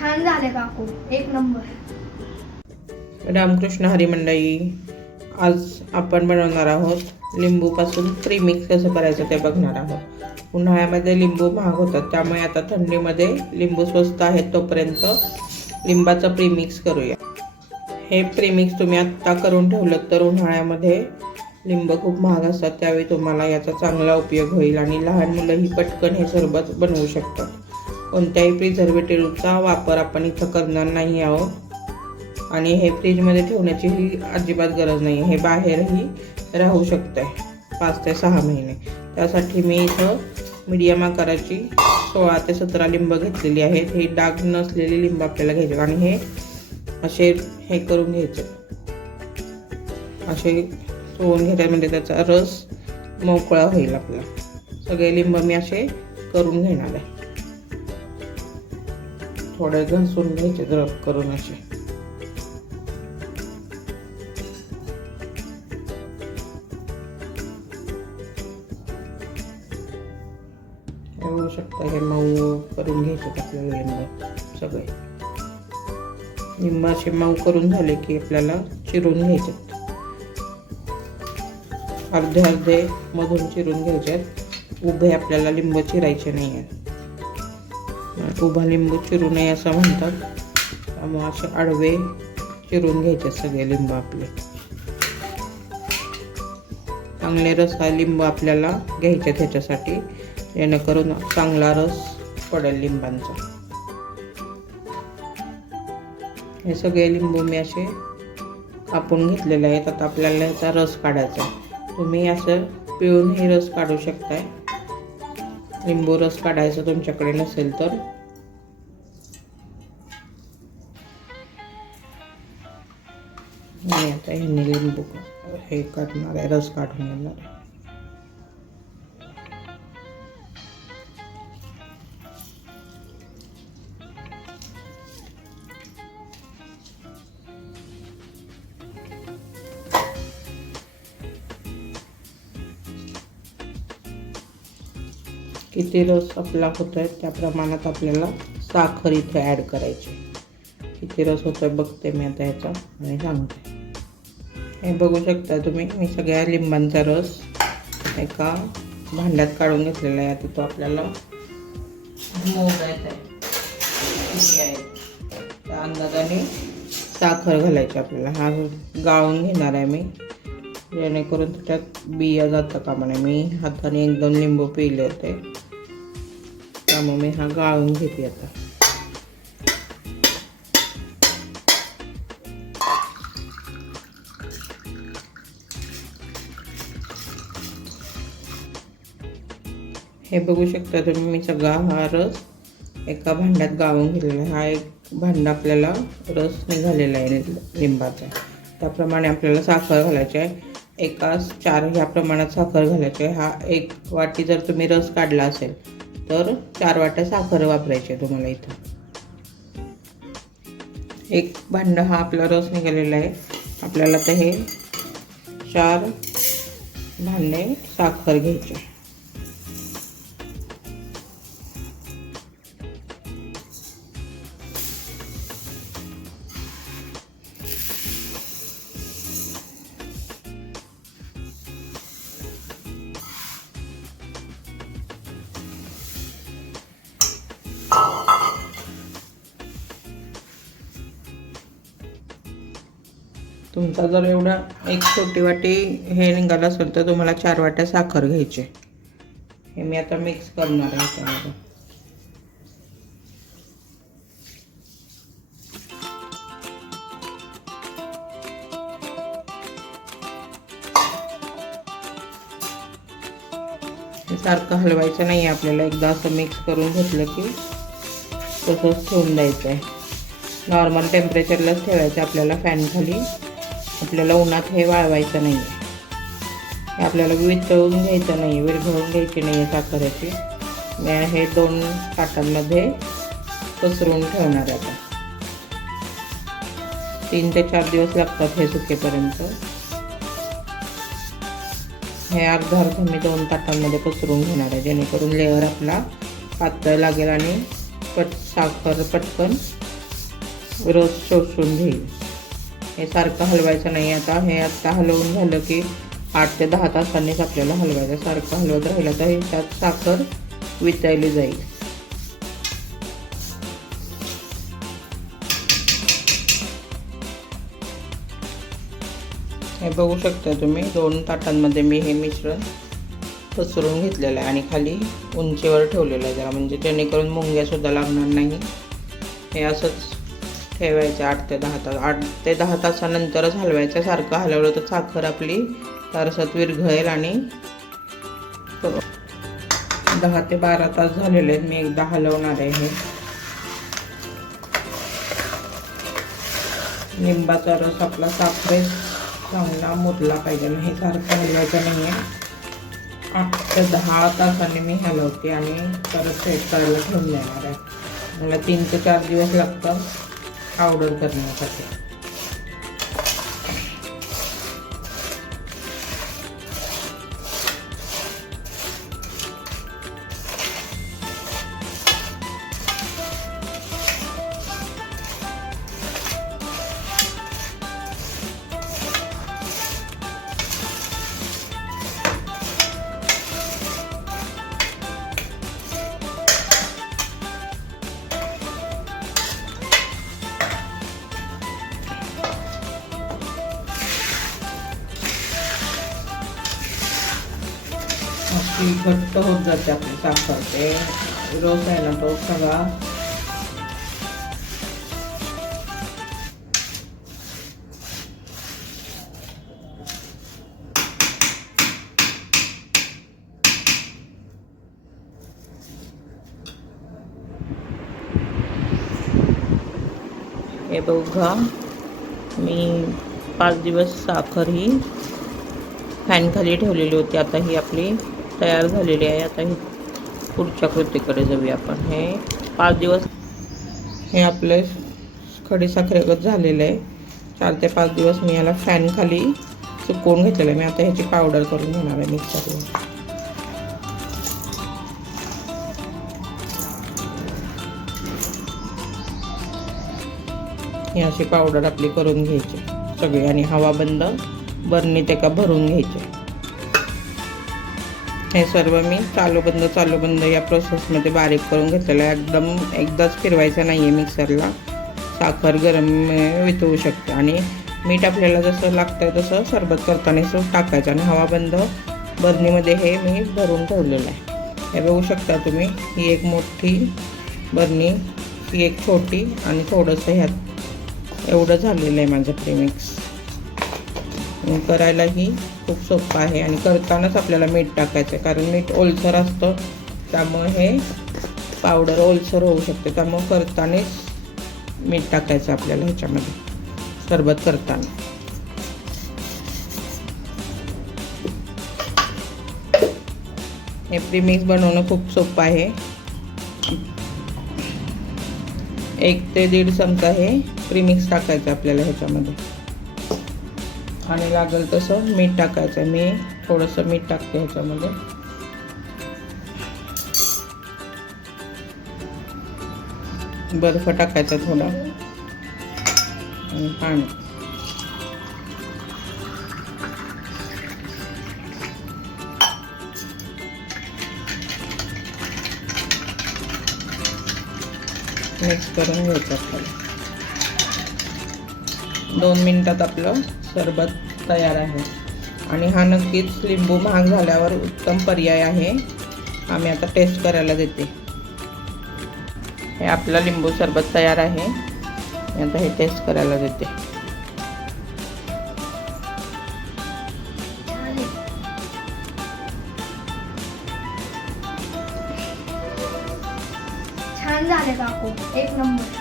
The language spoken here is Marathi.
छान झाले काकू. एक नंबर. रामकृष्ण हरी मंडई आज आपण बनवणार आहोत लिंबूपासून प्रीमिक्स कसं करायचं ते बघणार आहोत. उन्हाळ्यामध्ये लिंबू महाग होतात त्यामुळे आता थंडीमध्ये लिंबू स्वस्त आहेत तोपर्यंत लिंबाचं प्रीमिक्स करूया. हे प्रीमिक्स तुम्ही आत्ता करून ठेवलं तर उन्हाळ्यामध्ये लिंब खूप महाग असतात त्यावेळी तुम्हाला याचा चांगला उपयोग होईल आणि लहान मुलंही पटकन हे सरबत बनवू शकतात. कोणत्याही प्रिझर्वेटिव्हचा वापर आपण इथं करणार नाही आहोत. आणि हे फ्रीजमध्ये ठेवण्याचीही अजिबात गरज नाही. हे बाहेरही राहू शकतं आहे पाच ते सहा महिने. त्यासाठी मी इथं मीडियम आकाराची सोळा ते सतरा लिंब घेतलेली आहेत. हे डाग नसलेली लिंब आपल्याला घ्यायचे आणि हे असे हे करून घ्यायचे. असे सोडून घेतात म्हणजे त्याचा रस मोकळा होईल आपला. सगळे लिंब मी असे करून घेणार आहे. थोडे घासून घ्यायचे रब करून असे शकता हे मऊ करून घ्यायचे आपल्याला लिंब सगळे. लिंब असे मऊ करून झाले की आपल्याला चिरून घ्यायचे अर्धे अर्धे मधून चिरून घ्यायचे उभे आपल्याला लिंब चिरायचे नाही आहेत उभा लिंबू चिरू नये असं म्हणतात. त्यामुळे असे आडवे चिरून घ्यायचे सगळे लिंबू आपले. चांगले रस हा लिंबू आपल्याला घ्यायचे त्याच्यासाठी. जेणेकरून चांगला रस पडेल लिंबांचा. हे सगळे लिंबू मी असे कापून घेतलेले आहेत. आता आपल्याला याचा रस काढायचा आहे. तुम्ही असं पिळूनही रस काढू शकताय. लिंबू रस काढायचा तुमच्याकडे नसेल तर. मी आता ह्यांनी लिंबू हे काढणार आहे रस काढून येणार आहे. किती रस आपला होत आहे त्या प्रमाणात आपल्याला साखर इथे ॲड करायची. किती रस होतो आहे बघते मी आता ह्याचा आणि सांगते. हे बघू शकता तुम्ही मी सगळ्या लिंबांचा रस एका भांड्यात काढून घेतलेला आहे. आता तो आपल्याला मोजायचा आहे. किती आहे? त्या अंदाजाने साखर घालायची आपल्याला. हा गाळून घेणार आहे मी. जेणेकरून त्याच्यात बिया जातं कामा नये मी. हाताने एक दोन लिंबू पिले होते. त्यामुळे मी हा गाळून घेते आता हे बघू शकता तुम्ही मी सगळा हा रस एका भांड्यात गाळून घेतलेला आहे हा एक भांडा आपल्याला रस निघालेला आहे लिंबाचा त्याप्रमाणे आपल्याला साखर घालायची आहे एका चार ह्या प्रमाणात साखर घालायची आहे हा एक वाटी जर तुम्ही रस काढला असेल तर चार वाट्या साखर वापरायची आहे तुम्हाला इथं. एक भांड हा आपला रस निघालेला आहे. आपल्याला तर हे चार भांडे साखर घ्यायचे तुमचा जर एवढा एक छोटी वाटी हे निघालं असेल तर तुम्हाला चार वाट्या साखर घ्यायची. हे मी आता मिक्स करणार आहे त्यामध्ये. सारखं हलवायचं नाही आहे आपल्याला. एकदा असं मिक्स करून घेतलं की तसंच ठेवून द्यायचं आहे नॉर्मल टेम्परेचरलाच ठेवायचं. आपल्याला फॅन खाली आपल्याला उन्हात हे वाळवायचं नाही आहे आपल्याला वितळून घ्यायचं नाही विरघळून घ्यायची नाही आहे साखरेची. मी हे दोन ताटांमध्ये पसरून ठेवणार आता. तीन ते चार दिवस लागतात हे सुकेपर्यंत. हे अर्धा अर्ध मी दोन ताटांमध्ये पसरून घेणार आहे जेणेकरून लेअर आपला पातळ लागेल आणि पट साखर पटकन रस शोषून घेईल. हे सारखं हलवायचं नाही आता. हे आत्ता हलवून झालं की आठ ते दहा तासांनीच आपल्याला हलवायचं. सारखं हलवत राहिलं तर हे त्यात साखर वितळली जाईल. हे बघू शकता तुम्ही दोन ताटांमध्ये मी हे मिश्रण पसरून घेतलेलं आहे आणि खाली उंचीवर ठेवलेलं आहे जरा. म्हणजे जेणेकरून मुंग्यासुद्धा लागणार नाही. हे असंच ठेवायचं आठ ते दहा तास. आठ ते दहा तासानंतरच हलवायचं. सारखं हलवलं तर साखर आपली तारसात विरघळेल आणि दहा ते बारा तास झालेले आहेत. मी एकदा हलवणार आहे हे. लिंबाचा रस आपला साखरेत चांगला मुरला पाहिजे. हे सारखं हलवायचं नाही आहे आठ ते दहा तासाने मी हलवते आणि परत सेट करायला ठेवून देणार आहे. मला तीन ते चार दिवस लागतात. ऑर्डर करण्यासाठी. अशी घट्ट होत जाते आपली साखर. ते रस आहे ना तो सगळा. हे बघा मी पाच दिवस साखर ही फॅनखाली ठेवलेली होती. आता ही आपली तयार झालेली आहे. आता हे पुढच्या कृतीकडे जाऊया आपण. हे पाच दिवस हे आपले खडीसाखरेगत झालेलं आहे. चार ते पाच दिवस मी याला फॅनखाली सुकवून घेतलेलं आहे. मी आता ह्याची पावडर करून घेणार आहे मिक्सरला ही अशी पावडर आपली करून घ्यायची. सगळी आणि हवा बंद. बरणीत एका भरून घ्यायची. हे सर्व मी चालू बंद चालू बंद या प्रोसेसमध्ये बारीक करून घेतलेलं आहे. एकदम एकदाच फिरवायचं नाही आहे मिक्सरला साखर गरम वितळू शकते. आणि मीठ आपल्याला जसं लागतं आहे तसं सरबत करताना असं टाकायचं. आणि हवा बंद बरणीमध्ये हे मी भरून ठेवलेलं आहे. हे बघू शकता तुम्ही ही एक मोठी बरणी ही एक छोटी आणि थोडंसं ह्यात. एवढं झालेलं आहे माझं प्रीमिक्स करायलाही खूप सोपं आहे आणि करतानाच आपल्याला मीठ टाकायचं आहे कारण मीठ ओलसर असतं त्यामुळे हे पावडर ओलसर होऊ शकते. त्यामुळे करतानाच मीठ टाकायचं आपल्याला ह्याच्यामध्ये सरबत करताना. हे प्रीमिक्स बनवणं खूप सोपं आहे. एक ते दीड चमचा हे प्रीमिक्स टाकायचं आपल्याला ह्याच्यामध्ये. आणि लागेल तसं मीठ टाकायचं. मी थोडंसं मीठ टाकते ह्याच्यामध्ये. बर्फ टाकायचा थोडा. आणि पाणी. मिक्स करून घ्यायचं आपल्याला. दोन मिनटात आपलं सरबत तयार आहे. आणि हा नक्कीच लिंबू महाग झाल्यावर उत्तम पर्याय आहे. आम्ही आता टेस्ट करायला देते. हे आपलं लिंबू सरबत तयार आहे. आता हे टेस्ट करायला देते. छान झाले काकू. एक नंबर.